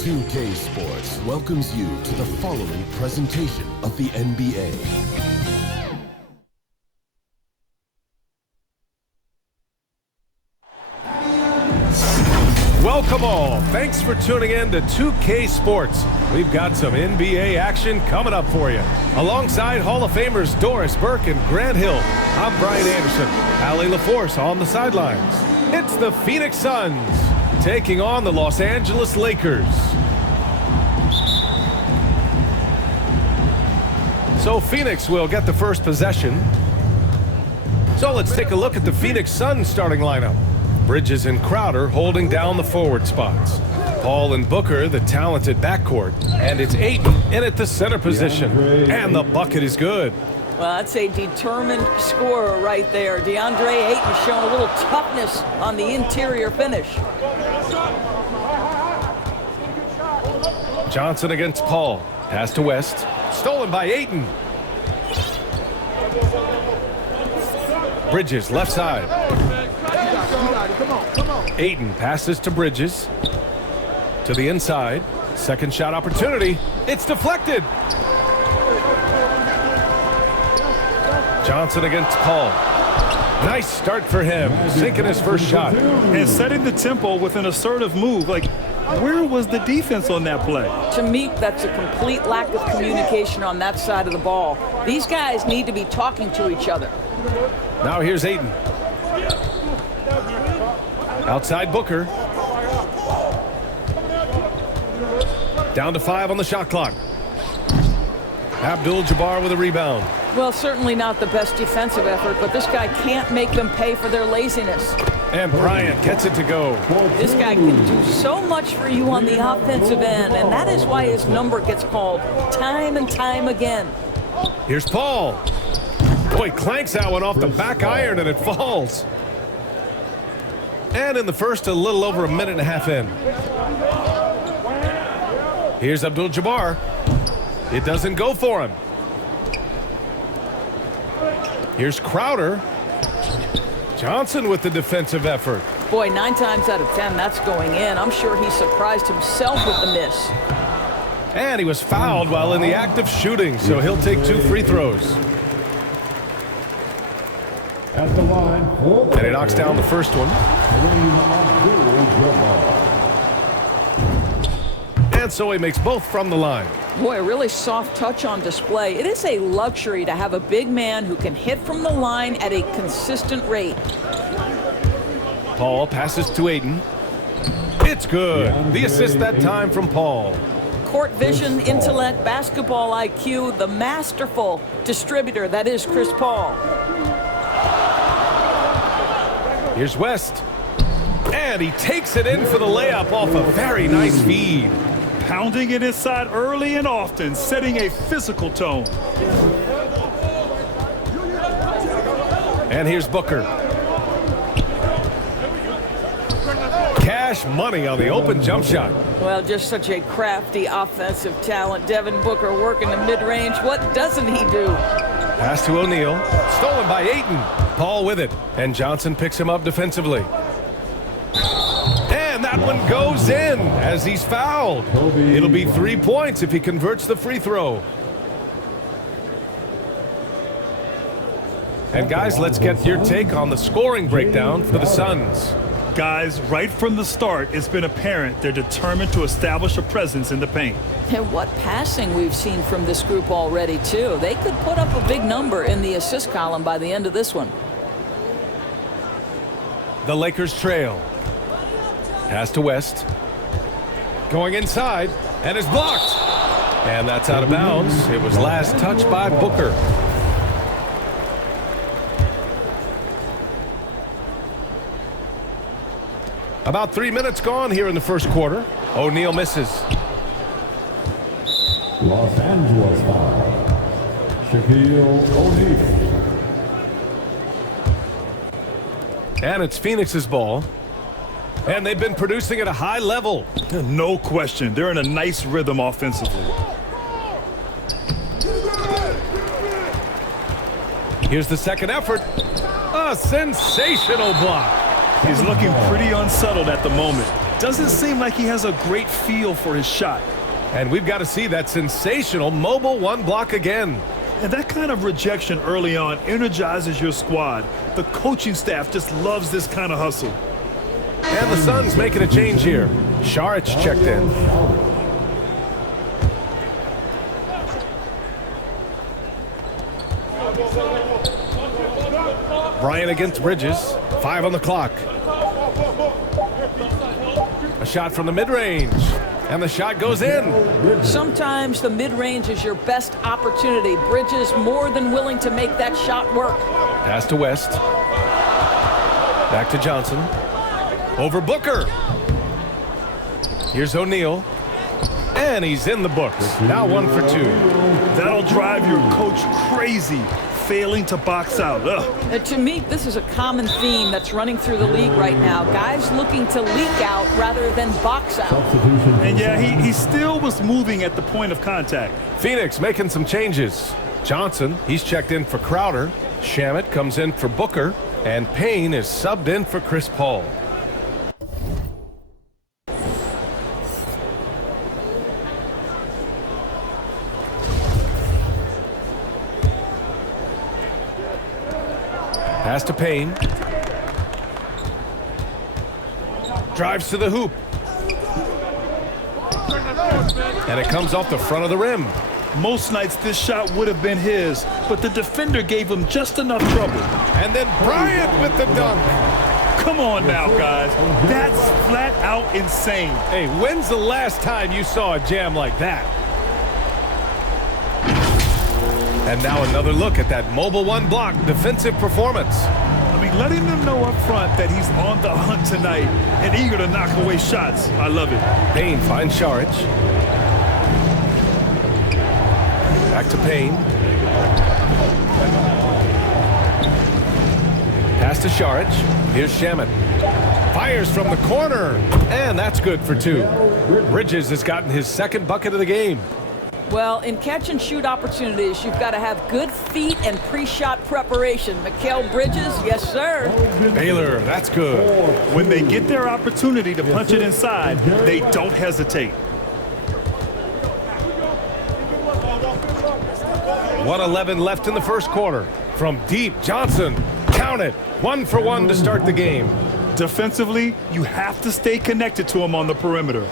2K Sports welcomes you to the following presentation of the NBA. Welcome all. Thanks for tuning in to 2K Sports. We've got some NBA action coming up for you. Alongside Hall of Famers Doris Burke and Grant Hill, I'm Bryant Anderson. Allie LaForce on the sidelines. It's the Phoenix Suns taking on the Los Angeles Lakers. So Phoenix will get the first possession. So let's take a look at the Phoenix Suns starting lineup. Bridges and Crowder holding down the forward spots. Paul and Booker, the talented backcourt. And it's Ayton in at the center position. And the bucket is good. Well, that's a determined scorer right there. DeAndre Ayton showing a little toughness on the interior finish. Johnson against Paul. Pass to West. Stolen by Ayton. Bridges, left side. Ayton passes to Bridges. To the inside. Second shot opportunity. It's deflected. Johnson against Paul. Nice start for him. Sinking his first shot. And setting the tempo with an assertive move. Like, where was the defense on that play? To me, that's a complete lack of communication on that side of the ball. These guys need to be talking to each other. Now here's Ayton. Outside Booker. Down to 5 on the shot clock. Abdul-Jabbar with a rebound. Well, certainly not the best defensive effort, but this guy can't make them pay for their laziness. And Bryant gets it to go. This guy can do so much for you on the offensive end, and that is why his number gets called time and time again. Here's Paul. Boy, clanks that one off the back iron and it falls. And in the first, a little over a minute and a half in. Here's Abdul-Jabbar. It doesn't go for him. Here's Crowder. Johnson with the defensive effort. Boy, 9 times out of 10, that's going in. I'm sure he surprised himself with the miss. And he was fouled while in the act of shooting, so he'll take 2 free throws. At the line, and he knocks down the first one. And so he makes both from the line. Boy, a really soft touch on display. It is a luxury to have a big man who can hit from the line at a consistent rate. Paul passes to Ayton. It's good. The assist that time from Paul. Court vision, intellect, basketball IQ, the masterful distributor that is Chris Paul. Here's West. And he takes it in for the layup off a very nice feed. Pounding it inside early and often, setting a physical tone. And here's Booker. Cash money on the open jump shot. Well, just such a crafty offensive talent. Devin Booker working the mid-range. What doesn't he do? Pass to O'Neal. Stolen by Ayton. Paul with it. And Johnson picks him up defensively. And that one goes in as he's fouled. It'll be 3 points if he converts the free throw. And guys, let's get your take on the scoring breakdown for the Suns. Guys, right from the start, it's been apparent they're determined to establish a presence in the paint. And what passing we've seen from this group already, too. They could put up a big number in the assist column by the end of this one. The Lakers trail. Pass to West. Going inside, and is blocked. And that's out of bounds. It was last touched by Booker. About 3 minutes gone here in the first quarter. O'Neal misses. Los Angeles foul. Shaquille O'Neal. And it's Phoenix's ball. And they've been producing at a high level. No question. They're in a nice rhythm offensively. Here's the second effort. A sensational block. He's looking pretty unsettled at the moment. Doesn't seem like he has a great feel for his shot. And we've got to see that sensational mobile one block again. And that kind of rejection early on energizes your squad. The coaching staff just loves this kind of hustle. And the Suns making a change here. Shaq checked in. Bryant against Bridges. 5 on the clock. A shot from the mid-range. And the shot goes in. Sometimes the mid-range is your best opportunity. Bridges more than willing to make that shot work. Pass to West. Back to Johnson. Over Booker. Here's O'Neal. And he's in the books. Now 1 for 2. That'll drive your coach crazy, failing to box out. To me, this is a common theme that's running through the league right now. Guys looking to leak out rather than box out. And yeah, he still was moving at the point of contact. Phoenix making some changes. Johnson, he's checked in for Crowder. Shamet comes in for Booker. And Payne is subbed in for Chris Paul. Pass to Payne. Drives to the hoop. And it comes off the front of the rim. Most nights this shot would have been his, but the defender gave him just enough trouble. And then Bryant with the dunk. Come on now, guys. That's flat out insane. Hey, when's the last time you saw a jam like that? And now another look at that mobile one block defensive performance. I mean, letting them know up front that he's on the hunt tonight and eager to knock away shots. I love it. Payne finds Shaq. Back to Payne. Pass to Shaq. Here's Shamet. Fires from the corner. And that's good for 2. Bridges has gotten his second bucket of the game. Well, in catch-and-shoot opportunities, you've got to have good feet and pre-shot preparation. Mikal Bridges, yes, sir. Baylor, that's good. When they get their opportunity to punch it inside, they don't hesitate. 1:11 left in the first quarter. From deep, Johnson. Count it. 1 for 1 to start the game. Defensively, you have to stay connected to him on the perimeter.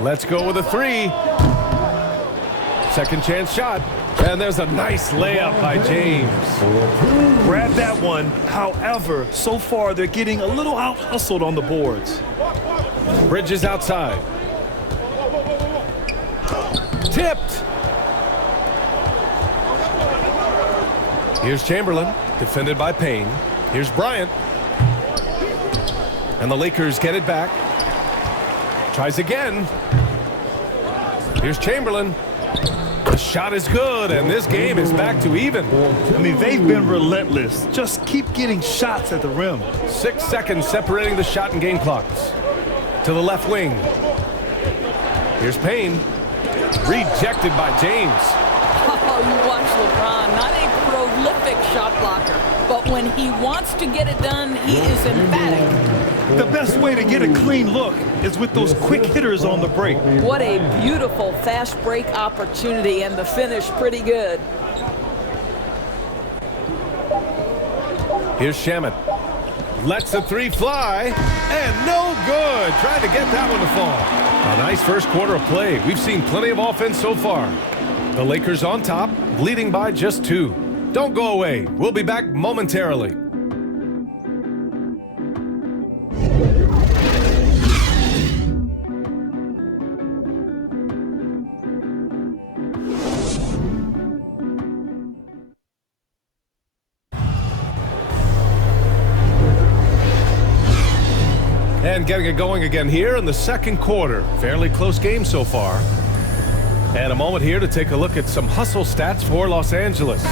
Let's go with a 3. Second chance shot. And there's a nice layup by James. Grab that one. However, so far they're getting a little out-hustled on the boards. Bridges outside. Tipped. Here's Chamberlain, defended by Payne. Here's Bryant. And the Lakers get it back. Tries again. Here's Chamberlain. The shot is good, and this game is back to even. I mean, they've been relentless. Just keep getting shots at the rim. 6 seconds separating the shot and game clocks. To the left wing. Here's Payne. Rejected by James. Oh, you watch LeBron, not a prolific shot blocker, but when he wants to get it done, he is emphatic. The best way to get a clean look is with those quick hitters on the break. What a beautiful fast break opportunity, and the finish pretty good. Here's Shamet. Lets the 3 fly, and no good. Trying to get that one to fall. A nice first quarter of play. We've seen plenty of offense so far. The Lakers on top, leading by just 2. Don't go away. We'll be back momentarily. And getting it going again here in the second quarter. Fairly close game so far. And a moment here to take a look at some hustle stats for Los Angeles.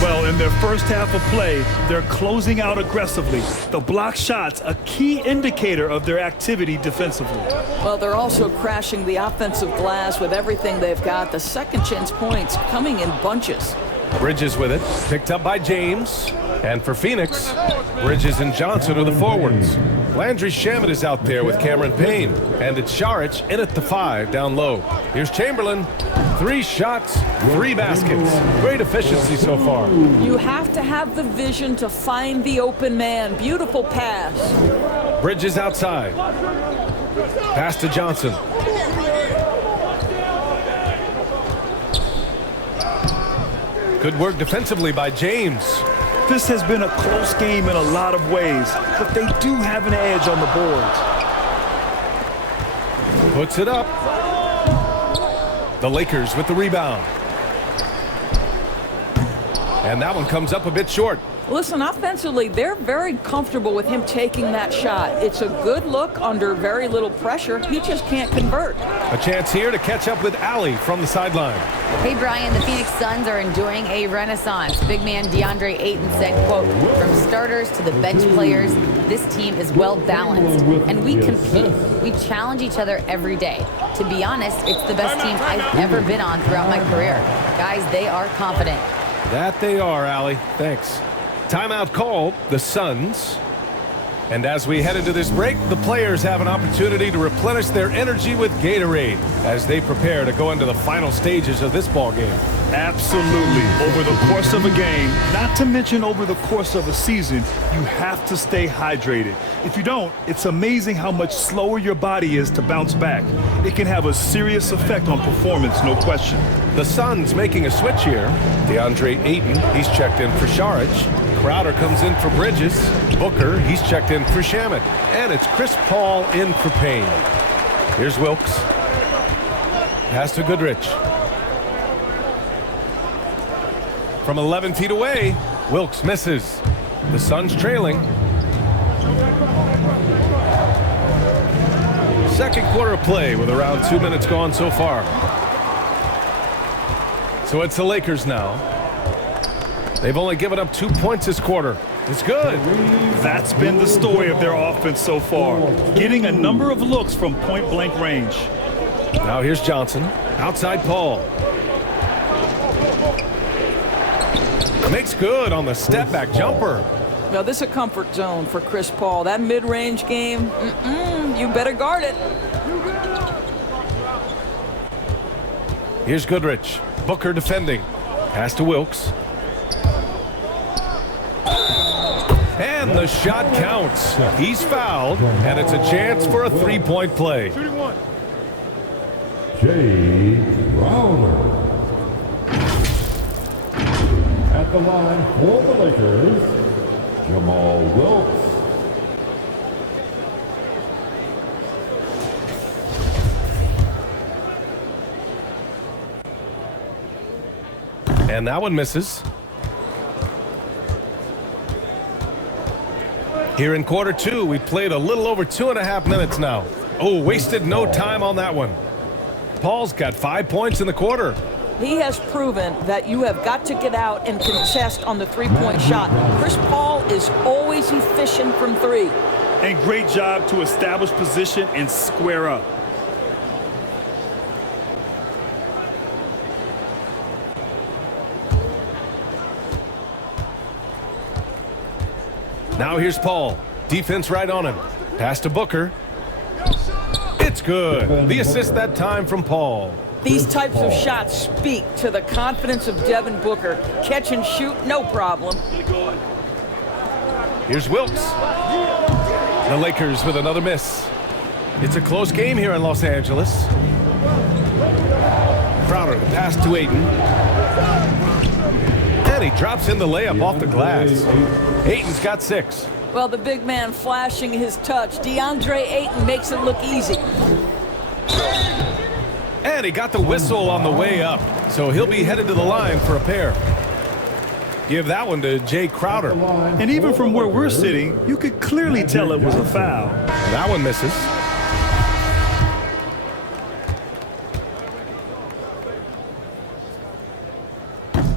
Well, in their first half of play, they're closing out aggressively. The block shots, a key indicator of their activity defensively. Well, they're also crashing the offensive glass with everything they've got. The second chance points coming in bunches. Bridges with it, picked up by James. And for Phoenix, Bridges and Johnson are the forwards. Landry Shamet is out there with Cameron Payne. And it's Saric in at the 5 down low. Here's Chamberlain. 3 shots, 3 baskets. Great efficiency so far. You have to have the vision to find the open man. Beautiful pass. Bridges outside. Pass to Johnson. Good work defensively by James. This has been a close game in a lot of ways, but they do have an edge on the boards. Puts it up. The Lakers with the rebound. And that one comes up a bit short. Listen, offensively, they're very comfortable with him taking that shot. It's a good look under very little pressure. He just can't convert. A chance here to catch up with Allie from the sideline. Hey, Bryant, the Phoenix Suns are enjoying a renaissance. Big man DeAndre Ayton said, quote, "From starters to the bench players, this team is well balanced. And we compete. We challenge each other every day. To be honest, it's the best team I've ever been on throughout my career. Guys, they are confident." That they are, Allie. Thanks. Timeout called, the Suns. And as we head into this break, the players have an opportunity to replenish their energy with Gatorade as they prepare to go into the final stages of this ball game. Absolutely. Over the course of a game, not to mention over the course of a season, you have to stay hydrated. If you don't, it's amazing how much slower your body is to bounce back. It can have a serious effect on performance, no question. The Suns making a switch here. DeAndre Ayton, he's checked in for Saric. Crowder comes in for Bridges. Booker, he's checked in for Shamet. And it's Chris Paul in for Payne. Here's Wilkes. Pass to Goodrich. From 11 feet away, Wilkes misses. The Suns trailing. Second quarter of play with around 2 minutes gone so far. So it's the Lakers now. They've only given up 2 points this quarter. It's good. That's been the story of their offense so far. Getting a number of looks from point-blank range. Now here's Johnson. Outside Paul. Makes good on the step-back jumper. Now, this is a comfort zone for Chris Paul. That mid-range game, you better guard it. Here's Goodrich. Booker defending. Pass to Wilkes. And the shot counts. He's fouled, and it's a chance for a three-point play. Jay Crowder. At the line for the Lakers, Jamal Wilkes. And that one misses. Here in quarter two, we played a little over 2.5 minutes now. Oh, wasted no time on that one. Paul's got 5 points in the quarter. He has proven that you have got to get out and contest on the three-point shot. Chris Paul is always efficient from three. And great job to establish position and square up. Now here's Paul. Defense right on him. Pass to Booker. It's good. The assist that time from Paul. These types of shots speak to the confidence of Devin Booker. Catch and shoot, no problem. Here's Wilkes. The Lakers with another miss. It's a close game here in Los Angeles. Crowder, the pass to Ayton. And he drops in the layup off the glass. Ayton's got 6. Well, the big man flashing his touch. DeAndre Ayton makes it look easy. And he got the whistle on the way up, so he'll be headed to the line for a pair. Give that one to Jay Crowder. And even from where we're sitting, you could clearly tell it was a foul. That one misses.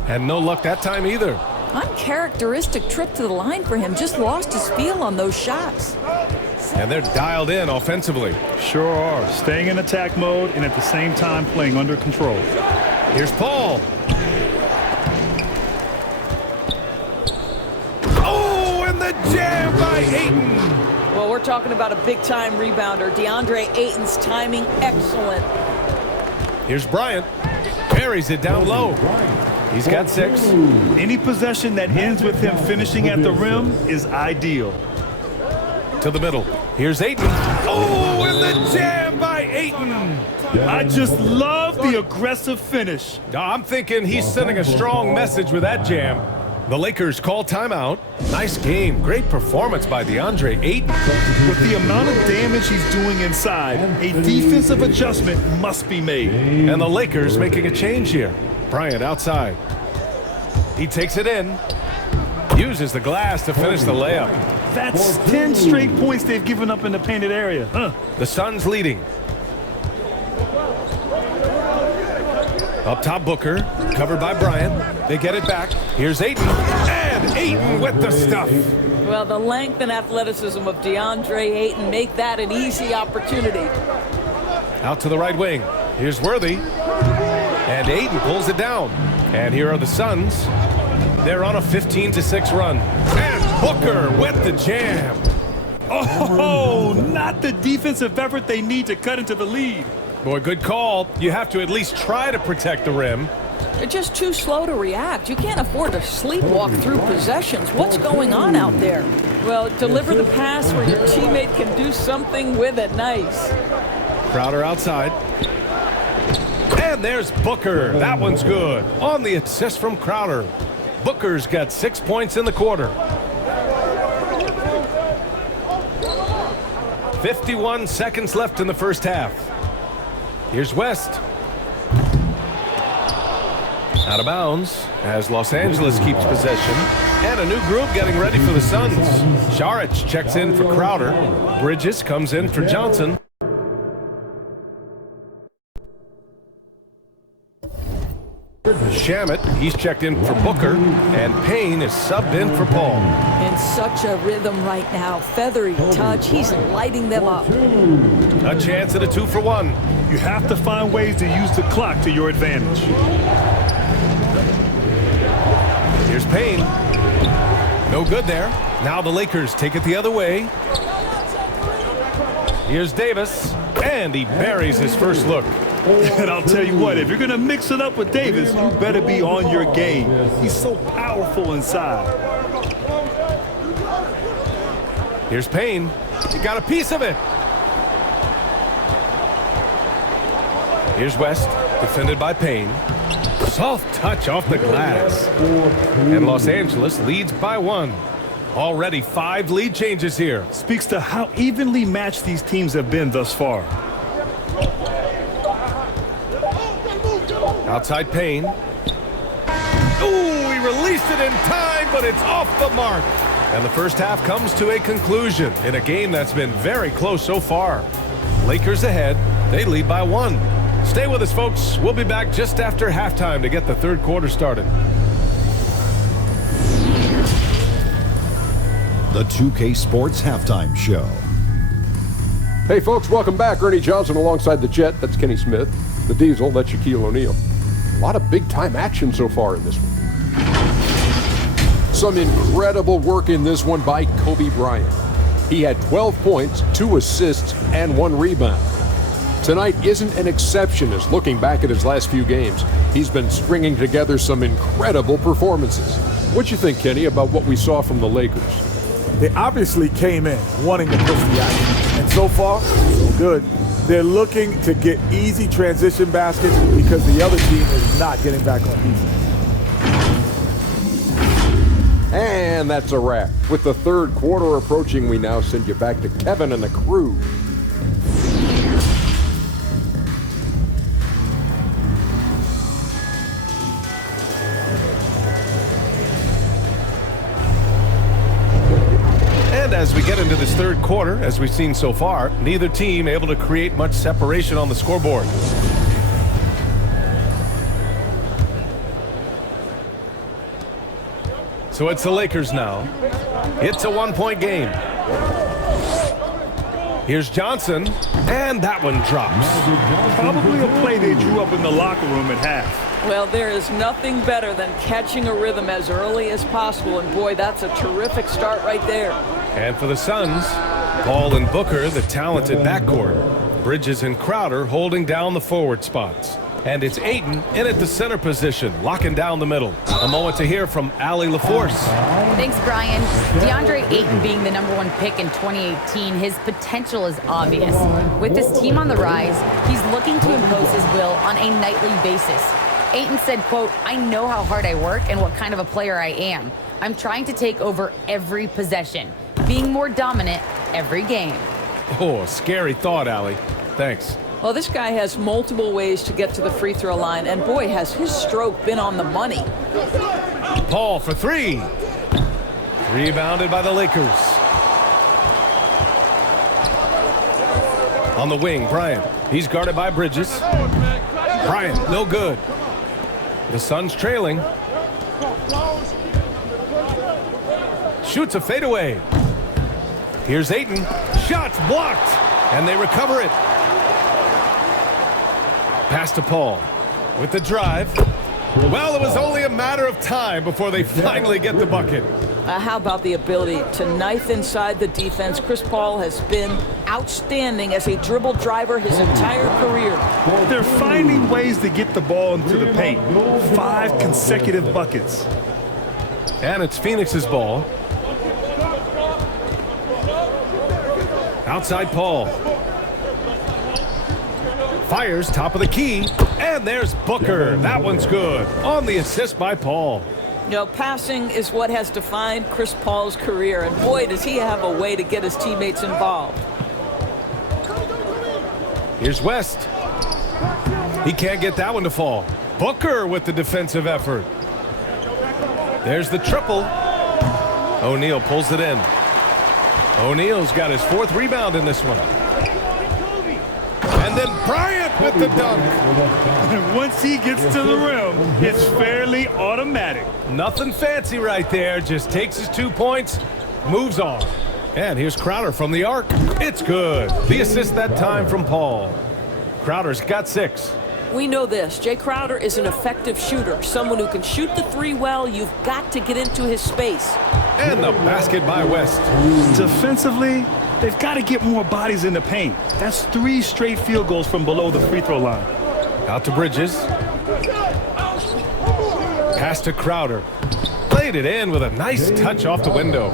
And no luck that time either. Uncharacteristic trip to the line for him. Just lost his feel on those shots. And they're dialed in offensively. Sure are. Staying in attack mode and at the same time playing under control. Here's Paul. Oh, and the jam by Ayton. Well, we're we're talking about a big-time rebounder. DeAndre Ayton's timing, excellent. Here's Bryant. Carries it down low. He's got 6. Any possession that ends with him finishing at the rim is ideal. To the middle. Here's Ayton. Oh, and the jam by Ayton. I just love the aggressive finish. I'm thinking he's sending a strong message with that jam. The Lakers call timeout. Nice game. Great performance by DeAndre Ayton. With the amount of damage he's doing inside, a defensive adjustment must be made. And the Lakers making a change here. Bryant outside. He takes it in. Uses the glass to finish the layup. That's 10 straight points they've given up in the painted area. The Suns leading. Up top, Booker, covered by Bryant. They get it back. Here's Ayton, and Ayton with the stuff. Well, the length and athleticism of DeAndre Ayton make that an easy opportunity. Out to the right wing. Here's Worthy, and Ayton pulls it down. And here are the Suns. They're on a 15-6 run. And Booker with the jam. Oh, not the defensive effort they need to cut into the lead. Boy, good call. You have to at least try to protect the rim. They're just too slow to react. You can't afford to sleepwalk through possessions. What's going on out there? Well, deliver the pass where your teammate can do something with it. Nice. Crowder outside. And there's Booker. That one's good. On the assist from Crowder. Booker's got 6 points in the quarter. 51 seconds left in the first half. Here's West. Out of bounds as Los Angeles keeps possession. And a new group getting ready for the Suns. Saric checks in for Crowder. Bridges comes in for Johnson. Shamet, he's checked in for Booker. And Payne is subbed in for Paul. In such a rhythm right now. Feathery touch. He's lighting them up. A chance at a 2-for-1. You have to find ways to use the clock to your advantage. Here's Payne. No good there. Now the Lakers take it the other way. Here's Davis. And he buries his first look. And I'll tell you what, if you're going to mix it up with Davis, you better be on your game. He's so powerful inside. Here's Payne. He got a piece of it. Here's West, defended by Payne. Soft touch off the glass. And Los Angeles leads by 1. Already 5 lead changes here. Speaks to how evenly matched these teams have been thus far. Outside Payne. Ooh, he released it in time, but it's off the mark. And the first half comes to a conclusion in a game that's been very close so far. Lakers ahead. They lead by 1. Stay with us, folks. We'll be back just after halftime to get the third quarter started. The 2K Sports Halftime Show. Hey, folks, welcome back. Ernie Johnson alongside the Jet. That's Kenny Smith. The Diesel, that's Shaquille O'Neal. A lot of big-time action so far in this one. Some incredible work in this one by Kobe Bryant. He had 12 points, 2 assists, and 1 rebound. Tonight isn't an exception as looking back at his last few games, he's been stringing together some incredible performances. What you think, Kenny, about what we saw from the Lakers? They obviously came in wanting to push the action. And so far, so good. They're looking to get easy transition baskets because the other team is not getting back on defense. And that's a wrap. With the third quarter approaching, we now send you back to Kevin and the crew. And as we get into this third quarter, as we've seen so far, neither team able to create much separation on the scoreboard. So it's the Lakers now. It's a 1-point game. Here's Johnson, and that one drops. Probably a play they drew up in the locker room at half. Well, there is nothing better than catching a rhythm as early as possible, and boy, that's a terrific start right there. And for the Suns, Paul and Booker, the talented backcourt. Bridges and Crowder holding down the forward spots. And it's Ayton in at the center position, locking down the middle. A moment to hear from Allie LaForce. Thanks, Brian. DeAndre Ayton being the #1 pick in 2018, his potential is obvious. With this team on the rise, he's looking to impose his will on a nightly basis. Ayton said, quote, "I know how hard I work and what kind of a player I am. I'm trying to take over every possession, being more dominant every game." Oh, scary thought, Allie. Thanks. Well, this guy has multiple ways to get to the free throw line, and boy, has his stroke been on the money. Paul for three. Rebounded by the Lakers. On the wing, Bryant. He's guarded by Bridges. Bryant, no good. The Suns trailing. Shoots a fadeaway. Here's Ayton. Shots blocked, and they recover it. Pass to Paul with the drive. Well, it was only a matter of time before they finally get the bucket. How about the ability to knife inside the defense? Chris Paul has been outstanding as a dribble driver his entire career. They're finding ways to get the ball into the paint. 5 consecutive buckets. And it's Phoenix's ball. Outside Paul. Fires top of the key, and there's Booker. That one's good. On the assist by Paul. You know, passing is what has defined Chris Paul's career, and boy, does he have a way to get his teammates involved. Here's West. He can't get that one to fall. Booker with the defensive effort. There's the triple. O'Neal pulls it in. O'Neal's got his 4th rebound in this one. And then Bryant with the dunk. And once he gets to the rim, it's fairly automatic. Nothing fancy right there. Just takes his 2 points, moves on. And here's Crowder from the arc. It's good. The assist that time from Paul. Crowder's got 6. We know this. Jay Crowder is an effective shooter. Someone who can shoot the three well. You've got to get into his space. And the basket by West. Defensively, they've got to get more bodies in the paint. That's 3 straight field goals from below the free throw line. Out to Bridges. Pass to Crowder. Played it in with a nice touch off the window.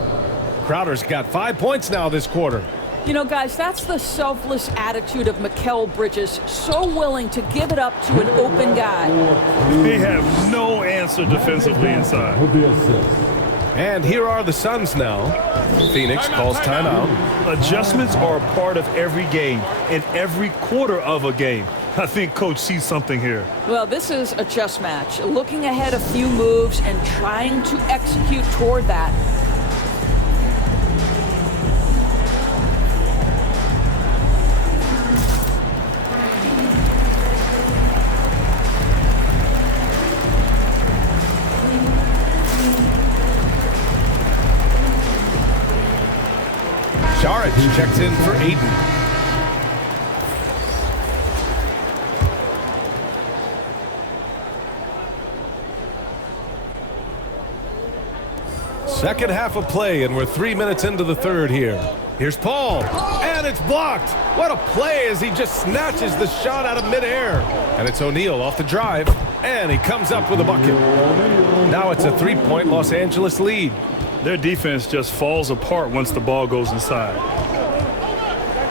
Crowder's got 5 points now this quarter. You know, guys, that's the selfless attitude of Mikal Bridges. So willing to give it up to an open guy. They have no answer defensively inside. And here are the Suns now. Phoenix calls timeout. Adjustments are a part of every game and every quarter of a game. I think Coach sees something here. Well, this is a chess match. Looking ahead a few moves and trying to execute toward that. Shaq checks in for Ayton. Second half of play, and we're 3 minutes into the third here. Here's Paul, and it's blocked. What a play as he just snatches the shot out of midair. And it's O'Neal off the drive, and he comes up with a bucket. Now it's a 3-point Los Angeles lead. Their defense just falls apart once the ball goes inside.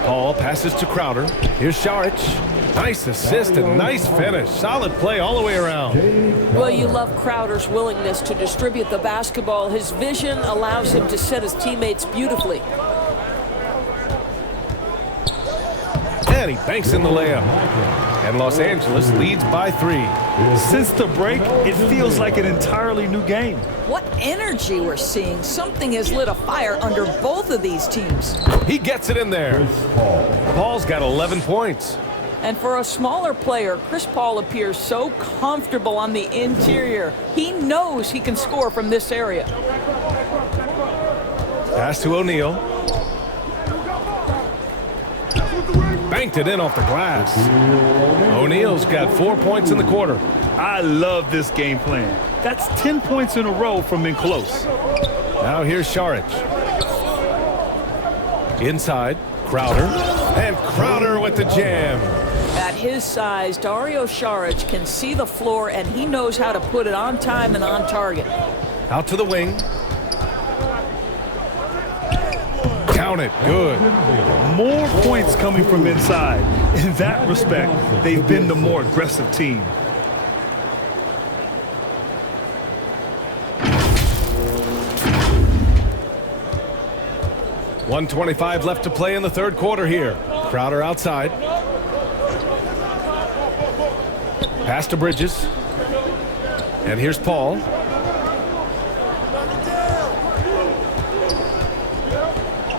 Paul passes to Crowder. Here's Shaq. Nice assist and nice finish. Solid play all the way around. Well, you love Crowder's willingness to distribute the basketball. His vision allows him to set his teammates beautifully. And he banks in the layup. And Los Angeles leads by 3. Since the break, it feels like an entirely new game. What energy we're seeing. Something has lit a fire under both of these teams. He gets it in there. Paul's got 11 points. And for a smaller player, Chris Paul appears so comfortable on the interior. He knows he can score from this area. Pass to O'Neal. Banked it in off the glass. O'Neal's got 4 points in the quarter. I love this game plan. That's 10 points in a row from in close. Now here's Shaq. Inside, Crowder. And Crowder with the jam. At his size, Dario Saric can see the floor, and he knows how to put it on time and on target. Out to the wing. Count it. Good. More points coming from inside. In that respect, they've been the more aggressive team. .125 left to play in the third quarter here. Crowder outside. Pass to Bridges. And here's Paul.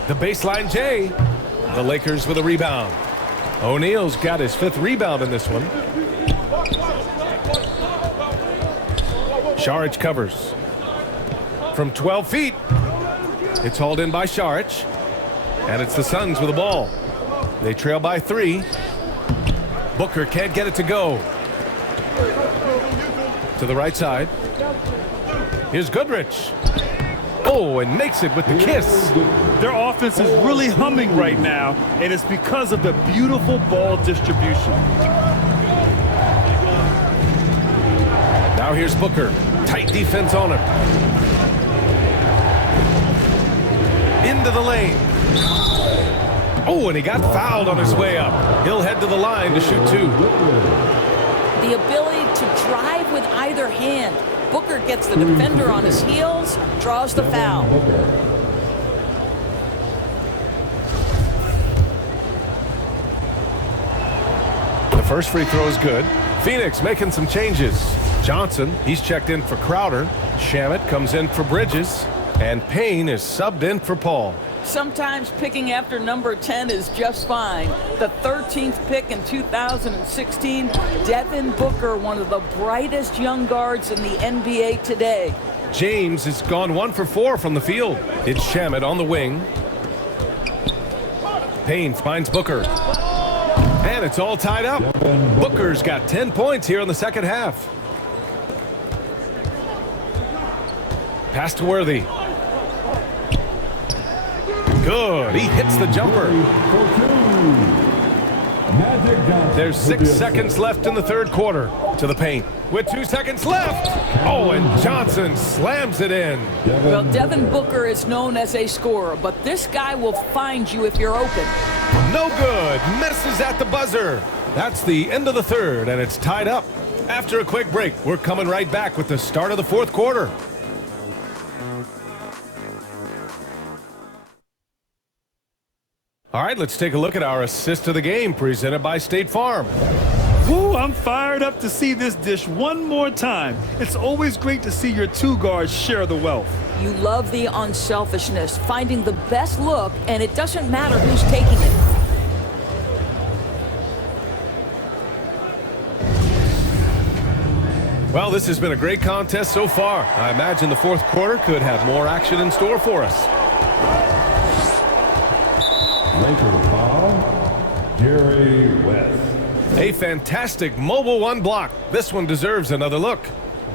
The baseline J. The Lakers with a rebound. O'Neal's got his 5th rebound in this one. Saric covers. From 12 feet. It's hauled in by Saric. And it's the Suns with the ball. They trail by 3. Booker can't get it to go. To the right side. Here's Goodrich. Oh, and makes it with the kiss. Their offense is really humming right now, and it's because of the beautiful ball distribution. Now here's Booker. Tight defense on him. Into the lane. Oh, and he got fouled on his way up. He'll head to the line to shoot 2. The ability to drive with either hand. Booker gets the defender on his heels, draws the foul. The first free throw is good. Phoenix making some changes. Johnson, he's checked in for Crowder. Shamet comes in for Bridges. And Payne is subbed in for Paul. Sometimes picking after number 10 is just fine. The 13th pick in 2016, Devin Booker, one of the brightest young guards in the NBA today. James has gone 1 for 4 from the field. It's Shamet on the wing. Payne finds Booker. And it's all tied up. Booker's got 10 points here in the second half. Pass to Worthy. Good. He hits the jumper. There's 6 seconds left in the third quarter. To the paint. With 2 seconds left. Oh, and Johnson slams it in. Well, Devin Booker is known as a scorer, but this guy will find you if you're open. No good. Misses at the buzzer. That's the end of the third, and it's tied up. After a quick break, we're coming right back with the start of the fourth quarter. All right, let's take a look at our assist of the game presented by State Farm. Woo, I'm fired up to see this dish one more time. It's always great to see your 2 guards share the wealth. You love the unselfishness, finding the best look, and it doesn't matter who's taking it. Well, this has been a great contest so far. I imagine the fourth quarter could have more action in store for us. Laker foul, Jerry West. A fantastic mobile 1 block. This one deserves another look.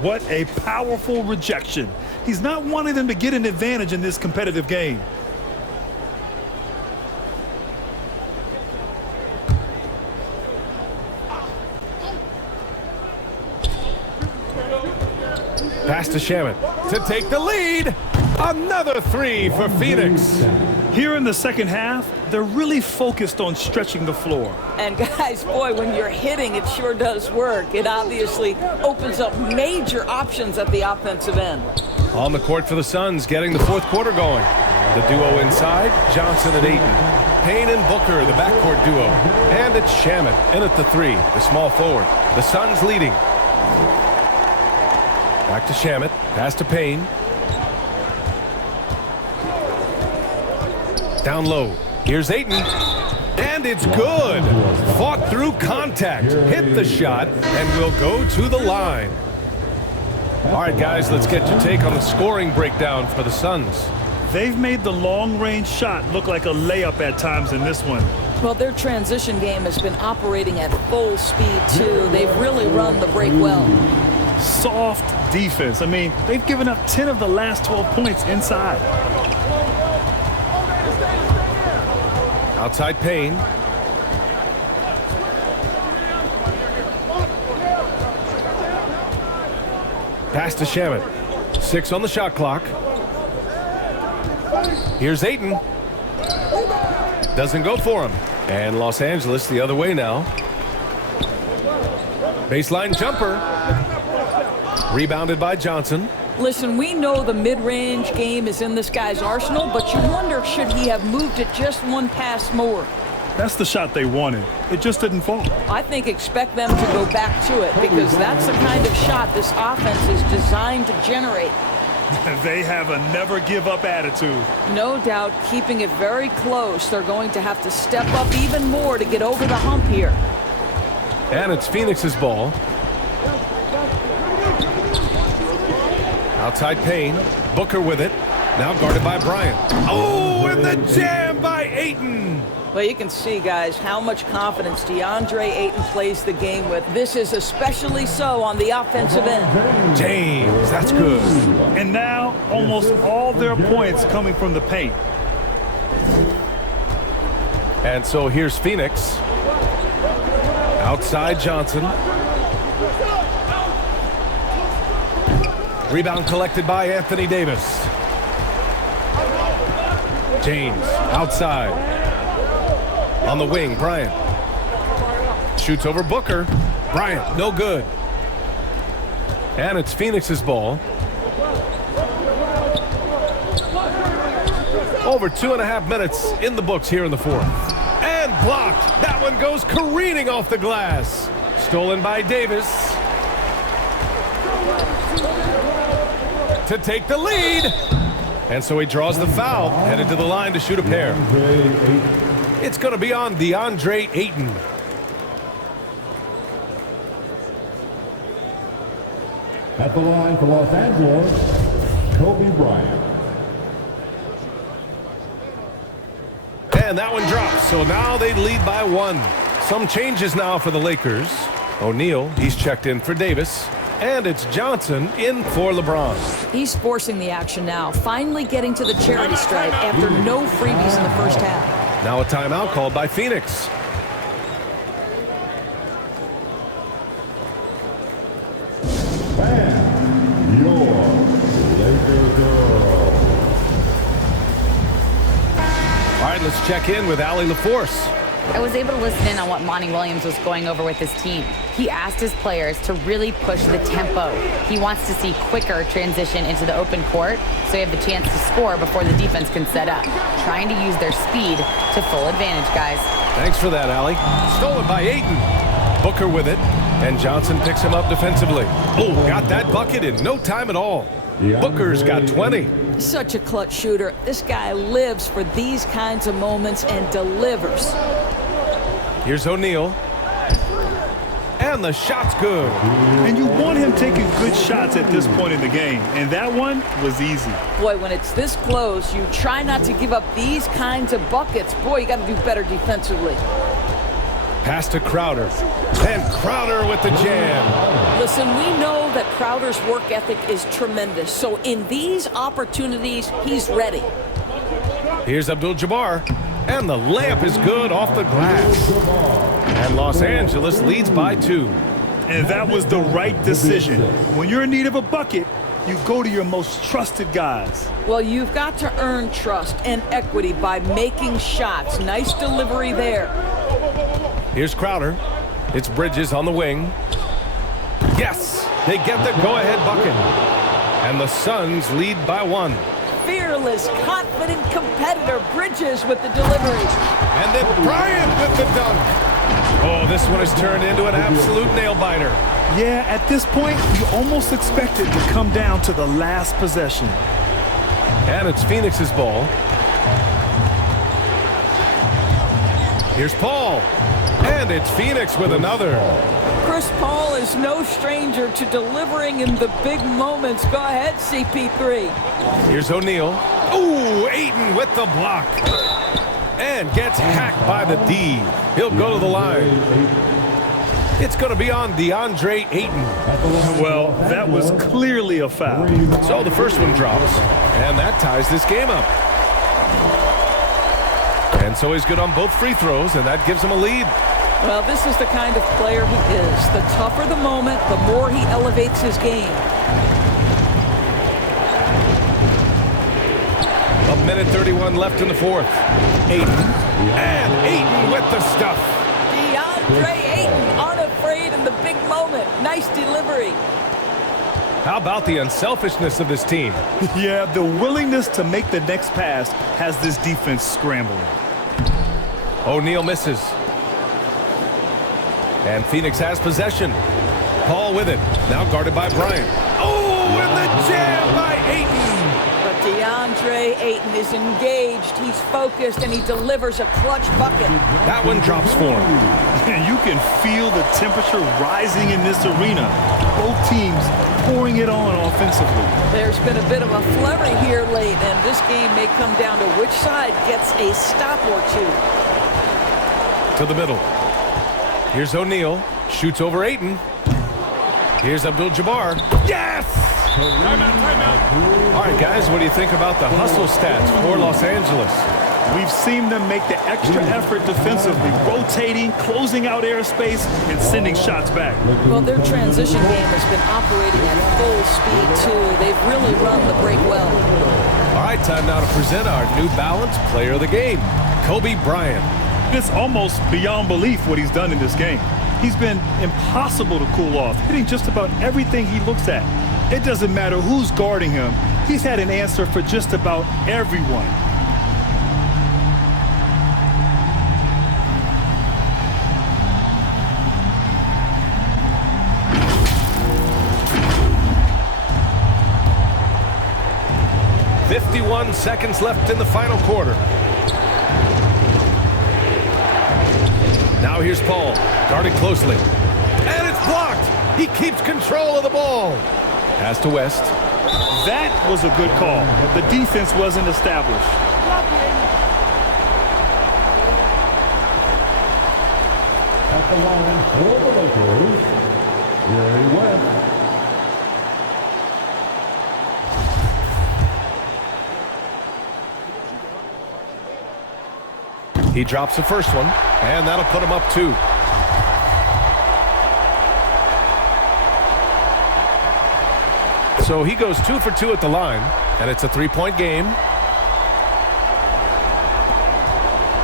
What a powerful rejection. He's not wanting them to get an advantage in this competitive game. Pass to Shamet to take the lead. Another 3 for Phoenix. Here in the second half, they're really focused on stretching the floor. And guys, boy, when you're hitting, it sure does work. It obviously opens up major options at the offensive end. On the court for the Suns, getting the fourth quarter going. The duo inside, Johnson and Ayton. Payne and Booker, the backcourt duo. And it's Shamet in at the 3, the small forward. The Suns leading. Back to Shamet, pass to Payne. Down low. Here's Ayton. And it's good. Fought through contact. Hit the shot and will go to the line. All right, guys, let's get your take on the scoring breakdown for the Suns. They've made the long-range shot look like a layup at times in this one. Well, their transition game has been operating at full speed, too. They've really run the break well. Soft defense. I mean, they've given up 10 of the last 12 points inside. Outside Payne. Pass to Shaman. 6 on the shot clock. Here's Ayton. Doesn't go for him. And Los Angeles the other way now. Baseline jumper. Rebounded by Johnson. Listen, we know the mid-range game is in this guy's arsenal, but you wonder, should he have moved it just one pass more? That's the shot they wanted. It just didn't fall. I think expect them to go back to it, because that's the kind of shot this offense is designed to generate. They have a never-give-up attitude. No doubt, keeping it very close. They're going to have to step up even more to get over the hump here. And it's Phoenix's ball. Outside Payne. Booker with it. Now guarded by Bryant. Oh, and the jam by Ayton. Well, you can see, guys, how much confidence DeAndre Ayton plays the game with. This is especially so on the offensive end. James, that's good. And now, almost all their points coming from the paint. And so here's Phoenix. Outside Johnson. Rebound collected by Anthony Davis. James outside. On the wing, Bryant. Shoots over Booker. Bryant, no good. And it's Phoenix's ball. Over 2.5 minutes in the books here in the fourth. And blocked. That one goes careening off the glass. Stolen by Davis. To take the lead. And so he draws the foul, headed to the line to shoot a pair. It's going to be on DeAndre Ayton. At the line for Los Angeles, Kobe Bryant. And that one drops, so now they lead by 1. Some changes now for the Lakers. O'Neal, he's checked in for Davis. And it's Johnson in for LeBron. He's forcing the action now, finally getting to the charity stripe after no freebies in the first half. Now a timeout called by Phoenix. And your Laker girl. All right, let's check in with Allie LaForce. I was able to listen in on what Monty Williams was going over with his team. He asked his players to really push the tempo. He wants to see quicker transition into the open court so you have the chance to score before the defense can set up. Trying to use their speed to full advantage, guys. Thanks for that, Allie. Stolen by Ayton. Booker with it, and Johnson picks him up defensively. Oh, got that bucket in no time at all. Booker's got 20. Such a clutch shooter. This guy lives for these kinds of moments and delivers. Here's O'Neal. And the shot's good. And you want him taking good shots at this point in the game. And that one was easy. Boy, when it's this close, you try not to give up these kinds of buckets. Boy, you got to do better defensively. Pass to Crowder. And Crowder with the jam. Listen, we know that Crowder's work ethic is tremendous. So in these opportunities, he's ready. Here's Abdul-Jabbar. And the layup is good off the glass. And Los Angeles leads by 2. And that was the right decision. When you're in need of a bucket, you go to your most trusted guys. Well, you've got to earn trust and equity by making shots. Nice delivery there. Here's Crowder. It's Bridges on the wing. Yes, they get the go-ahead bucket. And the Suns lead by 1. Fearless, confident competitor, Bridges with the delivery. And then Bryant with the dunk. Oh, this one has turned into an absolute nail-biter. Yeah, at this point, you almost expect it to come down to the last possession. And it's Phoenix's ball. Here's Paul. And it's Phoenix with another. Chris Paul is no stranger to delivering in the big moments. Go ahead, CP3. Here's O'Neal. Ooh, Ayton with the block. And gets hacked by the D. He'll go to the line. It's going to be on DeAndre Ayton. Well, that was clearly a foul. So the first one drops, and that ties this game up. And And so he's good on both free throws, and that gives him a lead. Well, this is the kind of player he is. The tougher the moment, the more he elevates his game. A minute 31 left in the fourth. Ayton. And Ayton with the stuff. DeAndre Ayton, unafraid in the big moment. Nice delivery. How about the unselfishness of this team? Yeah, the willingness to make the next pass has this defense scrambling. O'Neal misses. And Phoenix has possession. Paul with it. Now guarded by Bryant. Oh, and the jam by Ayton. But DeAndre Ayton is engaged. He's focused, and he delivers a clutch bucket. That one drops for him. And you can feel the temperature rising in this arena. Both teams pouring it on offensively. There's been a bit of a flurry here late, and this game may come down to which side gets a stop or two. To the middle. Here's O'Neal. Shoots over Ayton. Here's Abdul-Jabbar. Yes! Timeout. All right, guys, what do you think about the hustle stats for Los Angeles? We've seen them make the extra effort defensively, rotating, closing out airspace, and sending shots back. Well, their transition game has been operating at full speed, too. They've really run the break well. All right, time now to present our New Balance Player of the Game, Kobe Bryant. It's almost beyond belief what he's done in this game. He's been impossible to cool off, hitting just about everything he looks at. It doesn't matter who's guarding him. He's had an answer for just about everyone. .51 seconds left in the final quarter. Now here's Paul, guarded closely. And it's blocked. He keeps control of the ball. Pass to West. That was a good call. The defense wasn't established. At the line for the Lakers, Jerry West. He drops the first one, and that'll put him up 2. So he goes 2 for 2 at the line, and it's a 3-point game.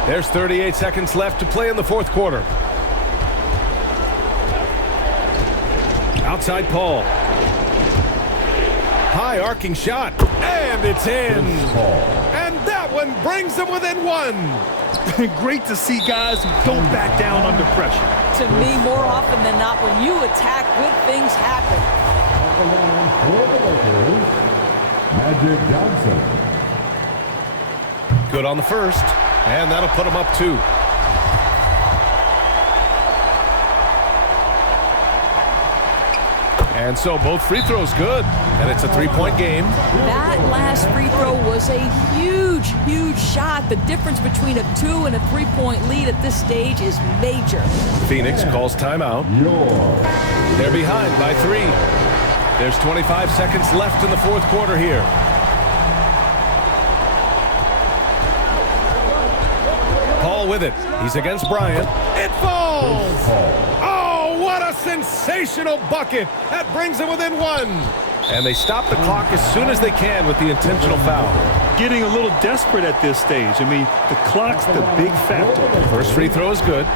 There's 38 seconds left to play in the fourth quarter. Outside Paul. High arcing shot, and it's in. And that one brings them within 1. Great to see guys who don't back down under pressure. To me, more often than not, when you attack, good things happen. At the line for the Lakers, Magic Johnson. Good on the first, and that'll put him up 2. And so both free throws good, and it's a 3-point game. That last free throw was a huge, huge shot. The difference between a 2 and a 3-point lead at this stage is major. Phoenix calls timeout. They're behind by 3. There's 25 seconds left in the fourth quarter here. Paul with it. He's against Bryant. It falls! Oh, what a sensational bucket! That brings them within 1. And they stop the clock as soon as they can with the intentional foul. Getting a little desperate at this stage. I mean, the clock's the big factor. First free throw is good,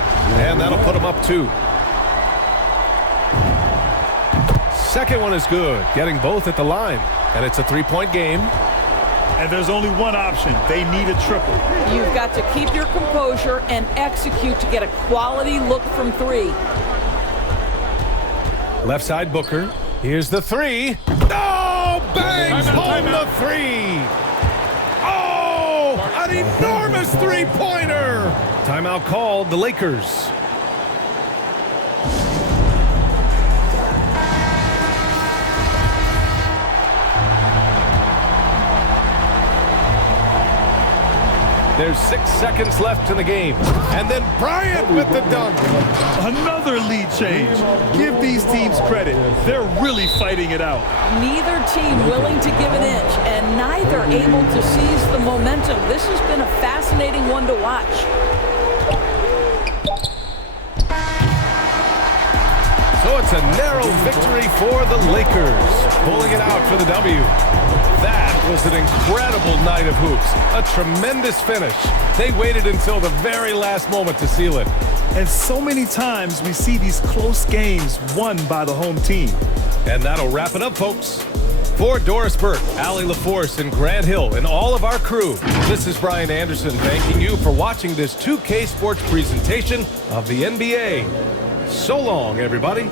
and that'll put them up 2. Second one is good, getting both at the line. And it's a 3-point game. And there's only one option. They need a triple. You've got to keep your composure and execute to get a quality look from 3. Left side Booker. Here's the 3. Oh, bangs home the 3. Oh, an enormous 3-pointer. Timeout called, the Lakers. There's 6 seconds left in the game. And then Bryant with the dunk. Another lead change. Give these teams credit. They're really fighting it out. Neither team willing to give an inch, and neither able to seize the momentum. This has been a fascinating one to watch. So it's a narrow victory for the Lakers, pulling it out for the W. That was an incredible night of hoops, a tremendous finish. They waited until the very last moment to seal it. And so many times we see these close games won by the home team. And that'll wrap it up, folks. For Doris Burke, Allie LaForce, and Grant Hill, and all of our crew, this is Bryant Anderson thanking you for watching this 2K Sports presentation of the NBA. So long, everybody.